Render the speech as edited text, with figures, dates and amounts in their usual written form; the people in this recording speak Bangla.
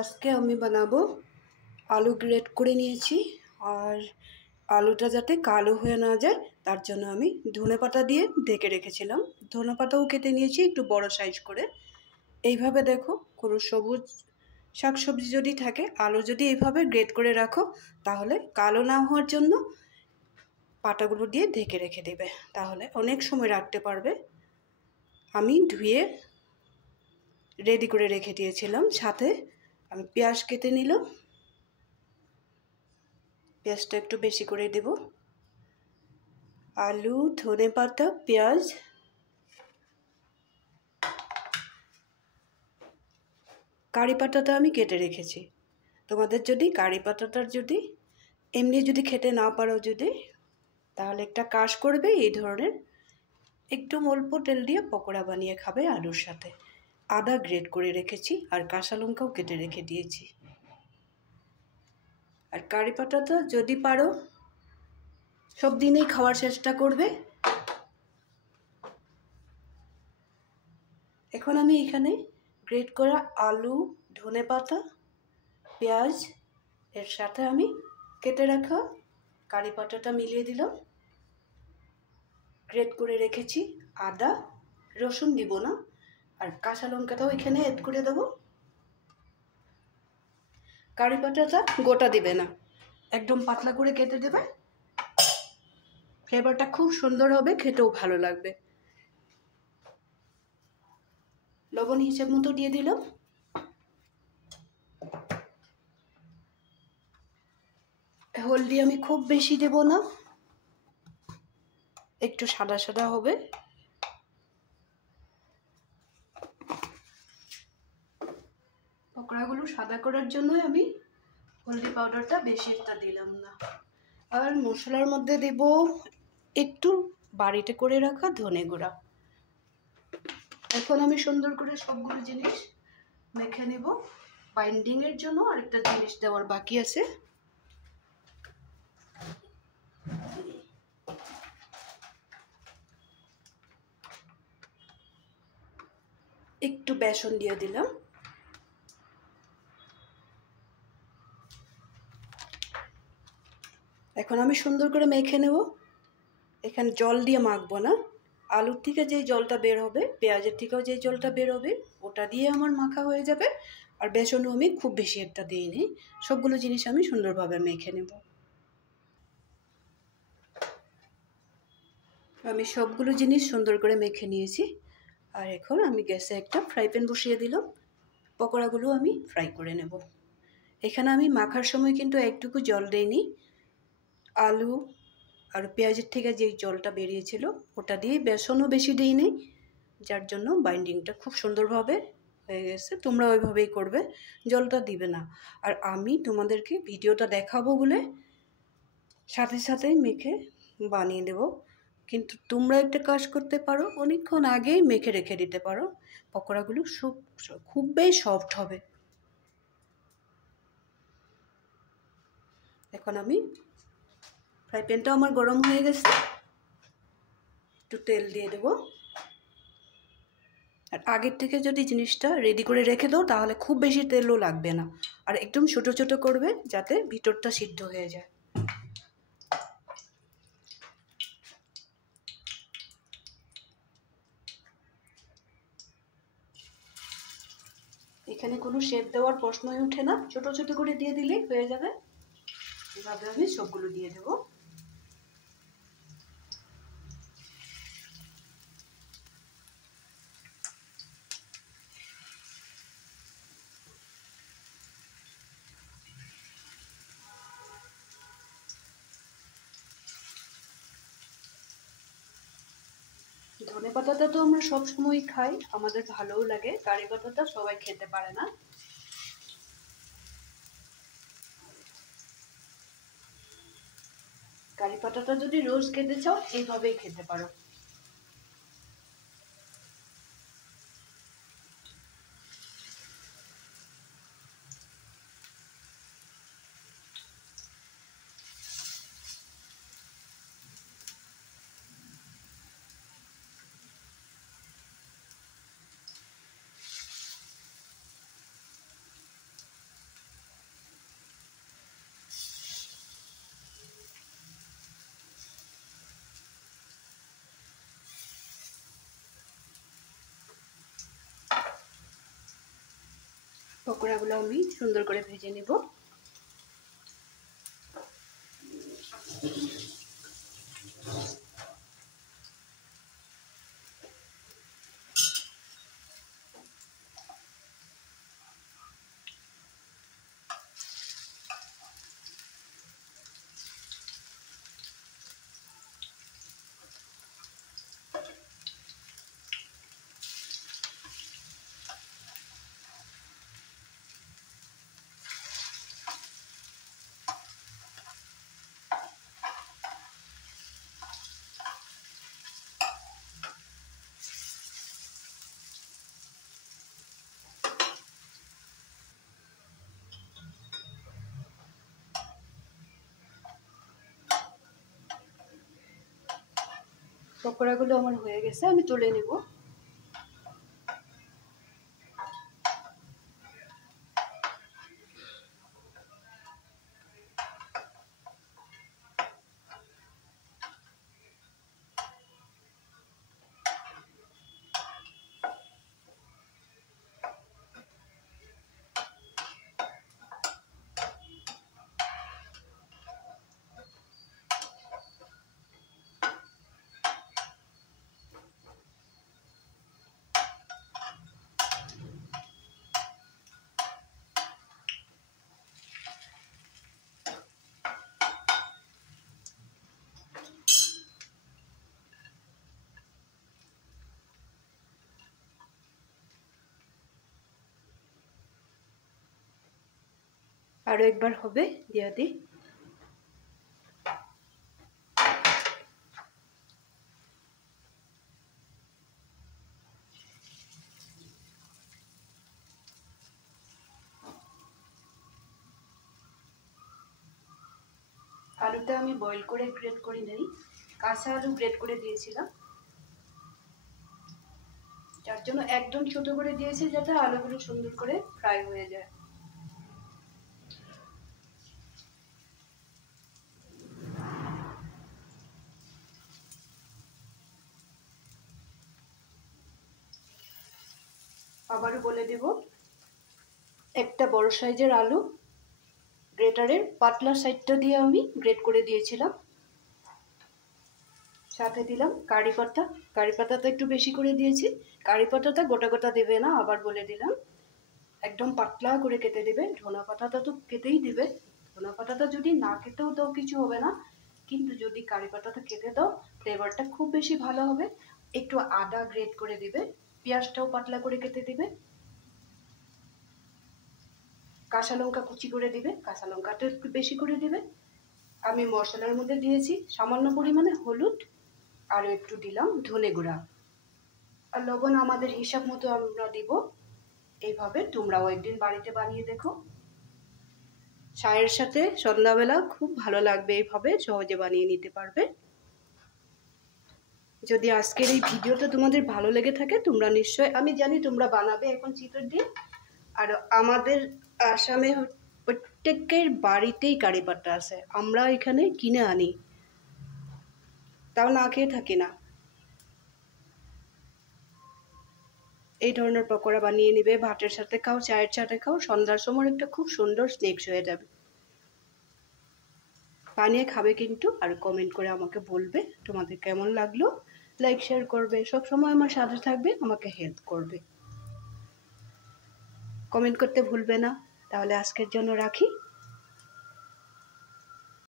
আজকে আমি বানাবো আলু গ্রেট করে নিয়েছি। আর আলুটা যাতে কালো হয়ে না যায় তার জন্য আমি ধনেপাতা দিয়ে ঢেকে রেখেছিলাম। ধনেপাতাও কেটে নিয়েছি একটু বড় সাইজ করে। এইভাবে দেখো, কোনো সবুজ শাকসবজি যদি থাকে, আলু যদি এইভাবে গ্রেট করে রাখো তাহলে কালো না হওয়ার জন্য পাতাগুলো দিয়ে ঢেকে রেখে দেবে, তাহলে অনেক সময় রাখতে পারবে। আমি ধুয়ে রেডি করে রেখে দিয়েছিলাম। সাথে আমি পেঁয়াজ কেটে নিলাম। পেঁয়াজটা একটু বেশি করে দেব। আলু, ধনেপাতা, পেঁয়াজ, কারি পাতাটা আমি কেটে রেখেছি। তোমাদের যদি কারি পাতাটার যদি এমনি যদি খেতে না পারো তাহলে একটা কাজ করবে, এই ধরনের একটু অল্প তেল দিয়ে পকোড়া বানিয়ে খাবে আলুর সাথে। আদা গ্রেট করে রেখেছি আর কাঁচা লঙ্কাও কেটে রেখে দিয়েছি। আর কারি পাতাটা যদি পারো সব দিনেই খাওয়ার চেষ্টা করবে। এখন আমি এখানে গ্রেট করা আলু, ধনেপাতা, পেঁয়াজ এর সাথে আমি কেটে রাখা কারি পাতাটা মিলিয়ে দিলাম। গ্রেট করে রেখেছি আদা, রসুন দিব না, আর কাঁচা লঙ্কাটাও এখানে অ্যাড করে দেবো। কারি পাতাটা গোটা দিবে না, একদম পাতলা করে কেটে দেবে। ফ্লেভারটা খুব সুন্দর হবে, খেতেও ভালো লাগবে। লবণ হিসেব মতো দিয়ে দিলাম। হলদি আমি খুব বেশি দেব না, একটু সাদা সাদা হবে। পকোড়াগুলো সাদা করার জন্যই আমি হলদি পাউডারটা বেশি একটা দিলাম না। আর মশলার মধ্যে দেব একটু বাড়িতে করে রাখা ধনে গুঁড়া। এখন আমি সুন্দর করে সবগুলো জিনিস মেখে নেব। বাইন্ডিং এর জন্য আরেকটা জিনিস দেওয়ার বাকি আছে। একটু বেসন দিয়ে দিলাম। এখন আমি সুন্দর করে মেখে নেব। এখানে জল দিয়ে মাখবো না, আলুর থেকে যে জলটা বের হবে, পেঁয়াজের থেকেও যে জলটা বের হবে, ওটা দিয়ে আমার মাখা হয়ে যাবে। আর বেসনও আমি খুব বেশি একটা দিইনি। সবগুলো জিনিস আমি সুন্দরভাবে মেখে নেব। আমি সবগুলো জিনিস সুন্দর করে মেখে নিয়েছি। আর এখন আমি গ্যাসে একটা ফ্রাই প্যান বসিয়ে দিলাম। পকোড়াগুলো আমি ফ্রাই করে নেব। এখানে আমি মাখার সময় কিন্তু একটুকু জল দেইনি। আলু আর পেঁয়াজের থেকে যে জলটা বেরিয়েছিল ওটা দিয়ে, বেসনও বেশি দিইনি, যার জন্য বাইন্ডিংটা খুব সুন্দরভাবে হয়ে গেছে। তোমরা ওইভাবেই করবে, জলটা দিবে না। আর আমি তোমাদেরকে ভিডিওটা দেখাবো বলে সাথে সাথেই মেখে বানিয়ে দেব। কিন্তু তোমরা একটা কাজ করতে পারো, অনেকক্ষণ আগেই মেখে রেখে দিতে পারো। পকোড়াগুলো খুবই সফট হবে। এখন আমি ফ্রাই প্যানটা আমার গরম হয়ে গেছে, একটু তেল দিয়ে দেবো। আর আগের থেকে যদি জিনিসটা রেডি করে রেখে দাও তাহলে খুব বেশি তেলও লাগবে না। আর একদম ছোট ছোট করবে যাতে ভিতরটা সিদ্ধ হয়ে যায়। এখানে কোনো শেপ দেওয়ার প্রশ্নই ওঠে না, ছোট ছোট করে দিয়ে দিলেই হয়ে যাবে। এভাবে আমি সবগুলো দিয়ে দেবো। ধনেপাতাটা তো আমরা সব সময় খাই, আমাদের ভালোও লাগে। কারি পাতাটা সবাই খেতে পারে না। কারি পাতাটা যদি রোজ খেতে চাও এইভাবেই খেতে পারো। পকোড়াগুলো আমি সুন্দর করে ভেজে নেব। পকোড়াগুলো আমার হয়ে গেছে, আমি তুলে নেব। আরো একবার হবে, দিয়া দিই। আলুটা আমি বয়েল করে গ্রেট করে নেই, কাঁচা আলু গ্রেট করে দিয়েছিলাম, যার জন্য একদম ছোট করে দিয়েছি যাতে আলুগুলো সুন্দর করে ফ্রাই হয়ে যায়। আবারও বলে দেব, একটা বড় সাইজের আলু গ্রেটারের পাতলা সাইডটা দিয়ে আমি গ্রেট করে দিয়েছিলাম। সাথে দিলাম কারি পাতা, কারি পাতাটা একটু বেশি করে দিয়েছি। কারি পাতাটা গোটা গোটা দেবে না, আবার বলে দিলাম, একদম পাতলা করে কেটে দেবে। ধনা পাতাটা তো কেটেই দিবে, ধনা পাতাটা যদি না কেটেও দাও কিছু হবে না, কিন্তু যদি কারি পাতাটা কেটে দাও ফ্লেভারটা খুব বেশি ভালো হবে। একটু আদা গ্রেট করে দিবে, পেঁয়াজটাও পাতলা করে কেটে দিবে, কাঁচা লঙ্কা কুচি করে দিবে, কাঁচা লঙ্কাটা একটু বেশি করে দিবে। আমি মশলার মধ্যে দিয়েছি সামান্য পরিমাণে হলুদ, আর একটু দিলাম ধনে গুঁড়া, আর লবণ আমাদের হিসাব মতো আমরা দিব। এইভাবে তোমরাও একদিন বাড়িতে বানিয়ে দেখো, চায়ের সাথে সন্ধ্যাবেলা খুব ভালো লাগবে, এইভাবে সহজে বানিয়ে নিতে পারবে। যদি আজকের এই ভিডিওটা তোমাদের ভালো লেগে থাকে, তোমরা নিশ্চয়, আমি জানি তোমরা বানাবে এখন চিতই দিয়ে। আর আমাদের আসামে প্রত্যেকের বাড়িতেই কারি পাতা আছে, আমরা এখানে কিনে আনি, তাও না খেয়ে থাকি না। এই ধরনের পকোড়া বানিয়ে নিবে, ভাতের সাথে খাও, চায়ের সাথে খাও, সন্ধ্যার সময় একটা খুব সুন্দর স্ন্যাক্স হয়ে যাবে। বানিয়ে খাবে কিন্তু, আর কমেন্ট করে আমাকে বলবে তোমাদের কেমন লাগলো। লাইক শেয়ার করবে, সব সময় আমার সাথে থাকবে, আমাকে হেল্প করবে, কমেন্ট করতে ভুলবে না। তাহলে আজকের জন্য রাখি।